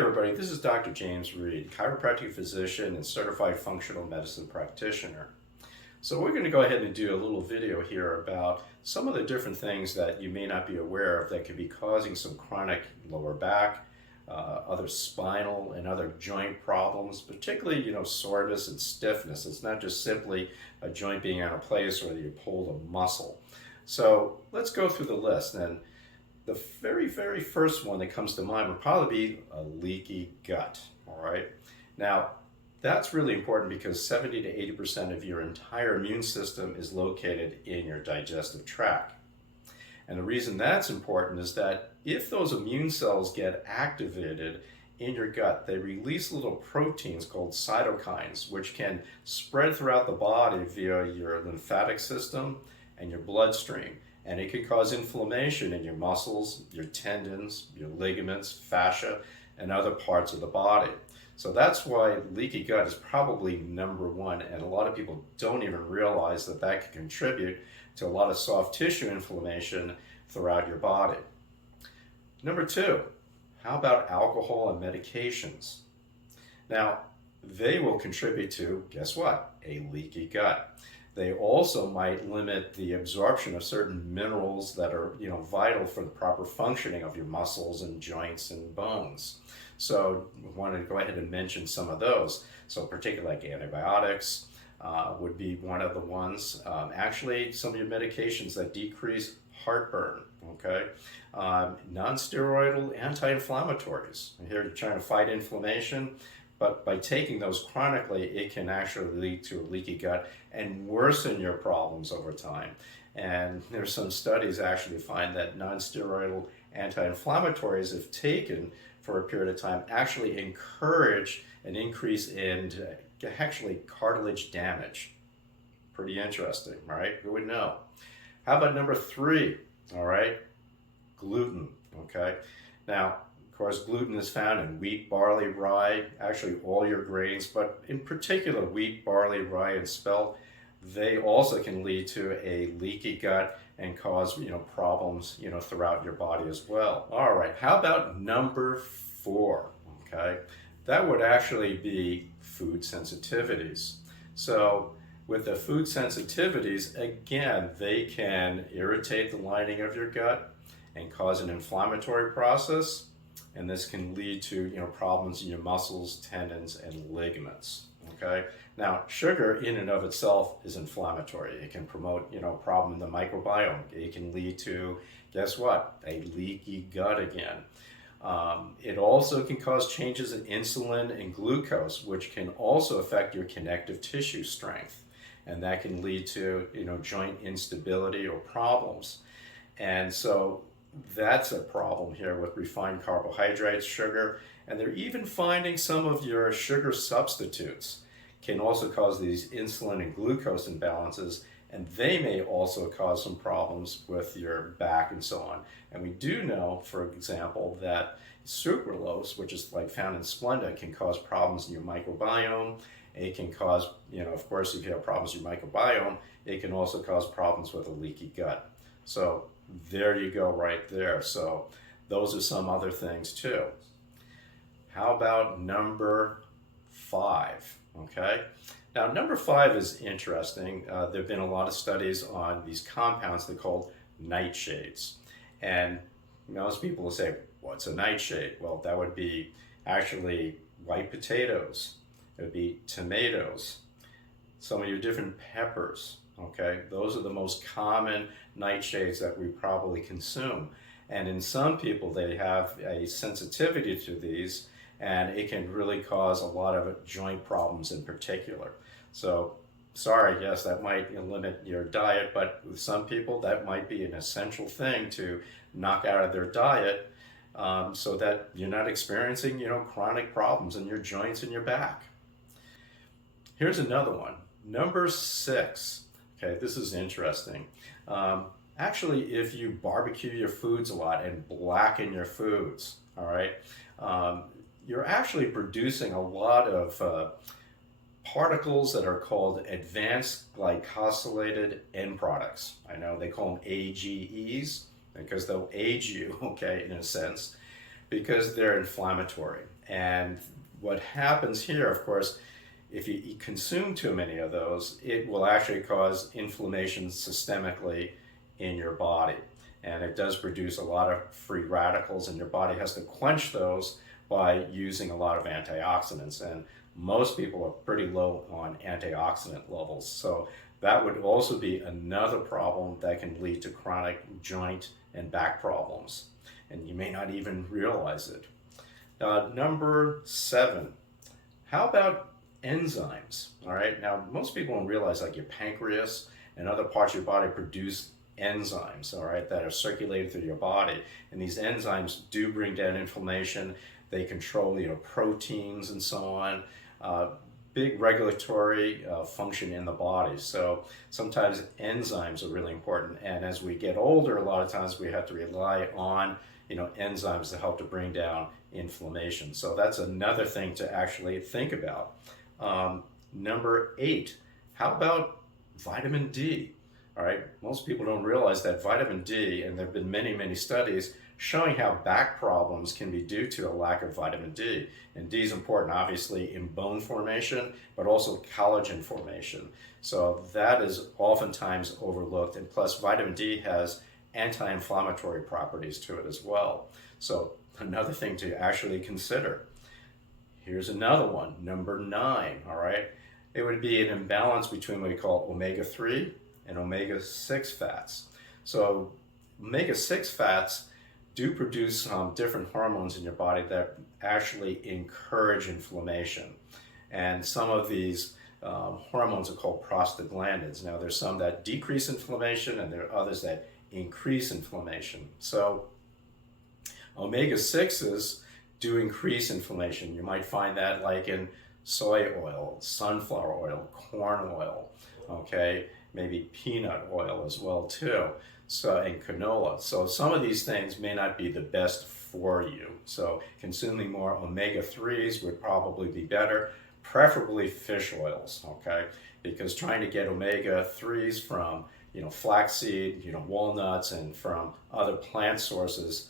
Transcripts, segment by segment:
everybody, this is Dr. James Reade, chiropractic physician and certified functional medicine practitioner. So we're going to go ahead and do a little video here about some of the different things that you may not be aware of that could be causing some chronic lower back, other spinal and other joint problems, particularly, soreness and stiffness. It's not just simply a joint being out of place or that you pulled a muscle. So let's go through the list. And the very, very first one that comes to mind would probably be a leaky gut, all right? Now, that's really important because 70 to 80% of your entire immune system is located in your digestive tract. And the reason that's important is that if those immune cells get activated in your gut, they release little proteins called cytokines, which can spread throughout the body via your lymphatic system and your bloodstream. And it can cause inflammation in your muscles, your tendons, your ligaments, fascia, and other parts of the body. So that's why leaky gut is probably number one, and a lot of people don't even realize that that can contribute to a lot of soft tissue inflammation throughout your body. Number two, how about alcohol and medications? Now, they will contribute to, guess what? A leaky gut. They also might limit the absorption of certain minerals that are, vital for the proper functioning of your muscles and joints and bones. So I wanted to go ahead and mention some of those. So particularly like antibiotics would be one of the ones. Actually, some of your medications that decrease heartburn, okay? Non-steroidal anti-inflammatories. And here you're trying to fight inflammation. But by taking those chronically, it can actually lead to a leaky gut and worsen your problems over time. And there's some studies actually find that non-steroidal anti-inflammatories, if taken for a period of time, actually encourage an increase in actually cartilage damage. Pretty interesting, right? Who would know? How about number three? All right, gluten, okay? Now, of course, gluten is found in wheat, barley, rye, actually all your grains, but in particular wheat, barley, rye, and spelt. They also can lead to a leaky gut and cause, problems, throughout your body as well. All right, how about number four, okay? That would actually be food sensitivities. So with the food sensitivities, again, they can irritate the lining of your gut and cause an inflammatory process. And this can lead to problems in your muscles, tendons, and ligaments. Okay. Now, sugar in and of itself is inflammatory. It can promote problem in the microbiome. It can lead to, guess what? A leaky gut again. It also can cause changes in insulin and glucose, which can also affect your connective tissue strength, and that can lead to joint instability or problems. And so that's a problem here with refined carbohydrates, sugar, and they're even finding some of your sugar substitutes can also cause these insulin and glucose imbalances, and they may also cause some problems with your back and so on. And we do know, for example, that sucralose, which is like found in Splenda, can cause problems in your microbiome. It can cause, of course, if you have problems in your microbiome, it can also cause problems with a leaky gut. So there you go right there. So those are some other things too. How about number five? Okay. Now, number five is interesting. There have been a lot of studies on these compounds they're called nightshades. And most people will say, what's a nightshade? Well, that would be actually white potatoes. It would be tomatoes, some of your different peppers. Okay, those are the most common nightshades that we probably consume. And in some people, they have a sensitivity to these, and it can really cause a lot of joint problems in particular. So, sorry, yes, that might limit your diet, but with some people, that might be an essential thing to knock out of their diet so that you're not experiencing, chronic problems in your joints and your back. Here's another one, number six. Okay, this is interesting. Actually, if you barbecue your foods a lot and blacken your foods, all right, you're actually producing a lot of particles that are called advanced glycosylated end products. I know they call them AGEs because they'll age you, okay, in a sense, because they're inflammatory. And what happens here, of course, if you consume too many of those, it will actually cause inflammation systemically in your body. And it does produce a lot of free radicals, and your body has to quench those by using a lot of antioxidants. And most people are pretty low on antioxidant levels. So that would also be another problem that can lead to chronic joint and back problems. And you may not even realize it. Number 7, how about enzymes? All right, now most people don't realize like your pancreas and other parts of your body produce enzymes, all right, that are circulated through your body. And these enzymes do bring down inflammation. They control, proteins and so on. Big regulatory function in the body. So sometimes enzymes are really important. And as we get older, a lot of times we have to rely on, enzymes to help to bring down inflammation. So that's another thing to actually think about. Number 8, how about vitamin D? All right, most people don't realize that vitamin D, and there have been many, many studies showing how back problems can be due to a lack of vitamin D. And D is important, obviously, in bone formation, but also collagen formation. So that is oftentimes overlooked. And plus, vitamin D has anti-inflammatory properties to it as well. So another thing to actually consider. Here's another one, number 9, all right? It would be an imbalance between what we call omega-3 and omega-6 fats. So omega-6 fats do produce different hormones in your body that actually encourage inflammation. And some of these hormones are called prostaglandins. Now there's some that decrease inflammation and there are others that increase inflammation. So omega-6s do increase inflammation. You might find that like in soy oil, sunflower oil, corn oil, okay? Maybe peanut oil as well too, so, and canola. So some of these things may not be the best for you. So consuming more omega-3s would probably be better, preferably fish oils, okay? Because trying to get omega-3s from, flaxseed, walnuts, and from other plant sources,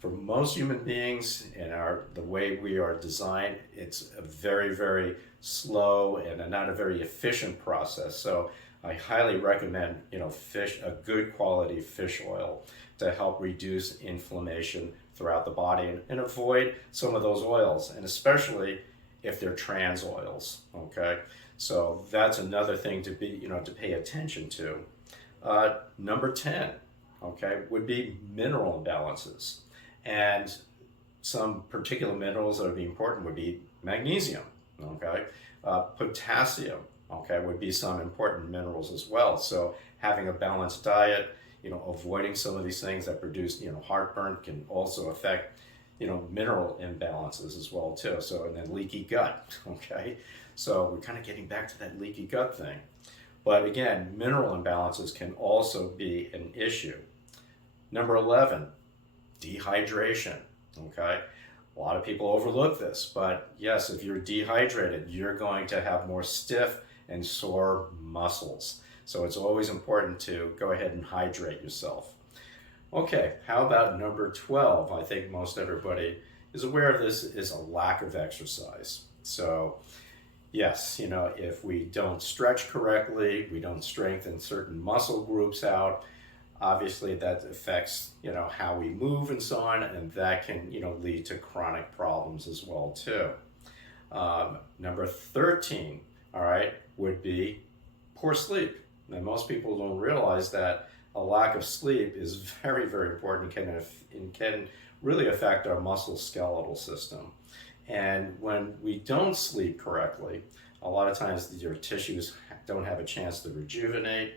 for most human beings in the way we are designed, it's a very, very slow and not a very efficient process. So I highly recommend, a good quality fish oil to help reduce inflammation throughout the body and avoid some of those oils, and especially if they're trans oils, okay? So that's another thing to be, to pay attention to. Number 10, okay, would be mineral imbalances. And some particular minerals that would be important would be magnesium, okay? Potassium, okay, would be some important minerals as well. So having a balanced diet, avoiding some of these things that produce, heartburn can also affect, mineral imbalances as well too. So, and then leaky gut, okay? So we're kind of getting back to that leaky gut thing. But again, mineral imbalances can also be an issue. Number 11, dehydration, okay? A lot of people overlook this, but yes, if you're dehydrated, you're going to have more stiff and sore muscles. So it's always important to go ahead and hydrate yourself. Okay, how about number 12? I think most everybody is aware of this, is a lack of exercise. So yes, if we don't stretch correctly, we don't strengthen certain muscle groups out, obviously that affects, how we move and so on, and that can, lead to chronic problems as well too. Number 13, all right, would be poor sleep. Now most people don't realize that a lack of sleep is very, very important and can really affect our musculoskeletal system. And when we don't sleep correctly, a lot of times your tissues don't have a chance to rejuvenate.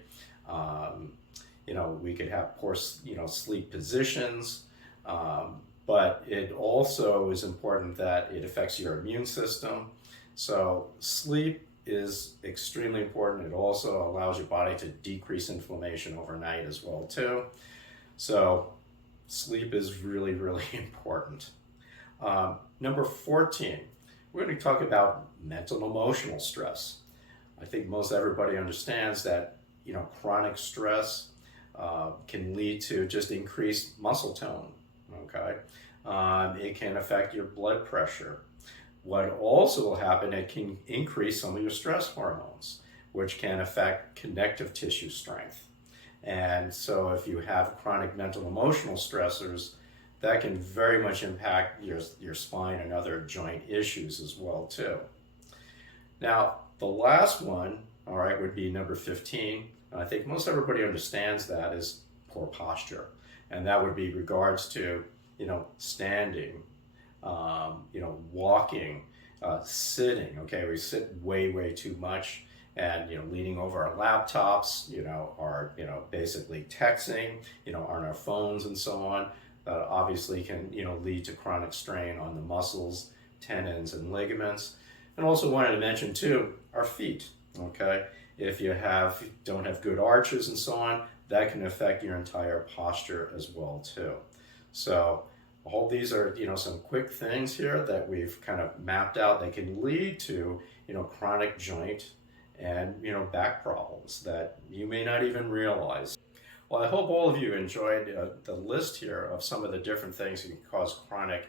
We could have poor, sleep positions, but it also is important that it affects your immune system. So sleep is extremely important. It also allows your body to decrease inflammation overnight as well too. So sleep is really, really important. Number 14, we're going to talk about mental and emotional stress. I think most everybody understands that, chronic stress can lead to just increased muscle tone, okay? It can affect your blood pressure. What also will happen, it can increase some of your stress hormones, which can affect connective tissue strength. And so if you have chronic mental emotional stressors, that can very much impact your spine and other joint issues as well too. Now, the last one, all right, would be number 15. And I think most everybody understands that is poor posture. And that would be regards to, standing, walking, sitting. Okay, we sit way too much, and leaning over our laptops, are basically texting, on our phones and so on. That obviously can lead to chronic strain on the muscles, tendons, and ligaments. And also wanted to mention too, our feet. Okay, if you don't have good arches and so on, that can affect your entire posture as well too. So all these are some quick things here that we've kind of mapped out that can lead to chronic joint and back problems that you may not even realize. Well, I hope all of you enjoyed the list here of some of the different things that can cause chronic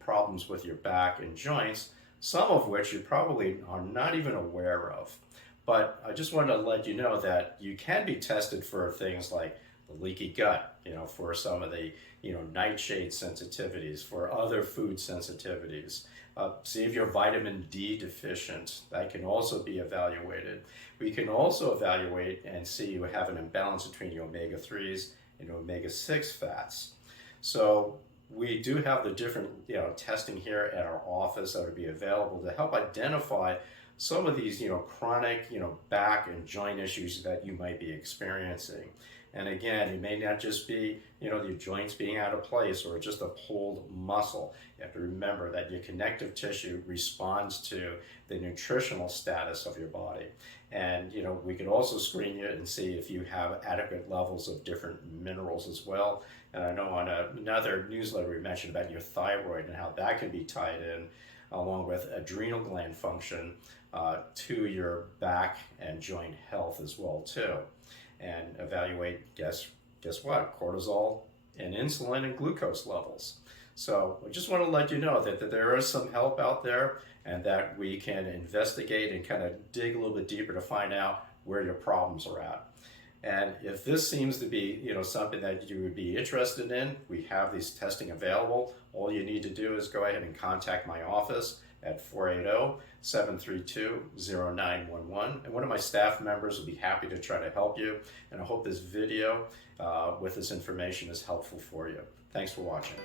problems with your back and joints, some of which you probably are not even aware of. But I just wanted to let you know that you can be tested for things like the leaky gut, for some of the, nightshade sensitivities, for other food sensitivities. See if you're vitamin D deficient. That can also be evaluated. We can also evaluate and see you have an imbalance between your omega-3s and omega-6 fats. So we do have the different testing here at our office that would be available to help identify some of these chronic back and joint issues that you might be experiencing. And again, it may not just be your joints being out of place or just a pulled muscle. You have to remember that your connective tissue responds to the nutritional status of your body. And we can also screen you and see if you have adequate levels of different minerals as well. And I know on another newsletter we mentioned about your thyroid and how that can be tied in along with adrenal gland function to your back and joint health as well too. And evaluate, guess what, cortisol and insulin and glucose levels. So I just want to let you know that there is some help out there and that we can investigate and kind of dig a little bit deeper to find out where your problems are at. And if this seems to be something that you would be interested in, we have these testing available. All you need to do is go ahead and contact my office at 480-732-0911. And one of my staff members will be happy to try to help you. And I hope this video with this information is helpful for you. Thanks for watching.